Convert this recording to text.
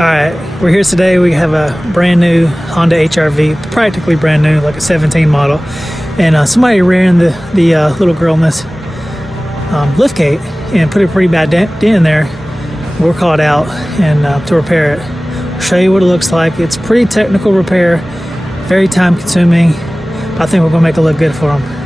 Alright, we're here today. We have a brand new Honda HR-V, practically brand new, like a 17 model. And somebody ran the little girl in this liftgate and put a pretty bad dent in there. We're called out and to repair it. I'll show you what it looks like. It's pretty technical repair, very time consuming. I think we're gonna make it look good for them.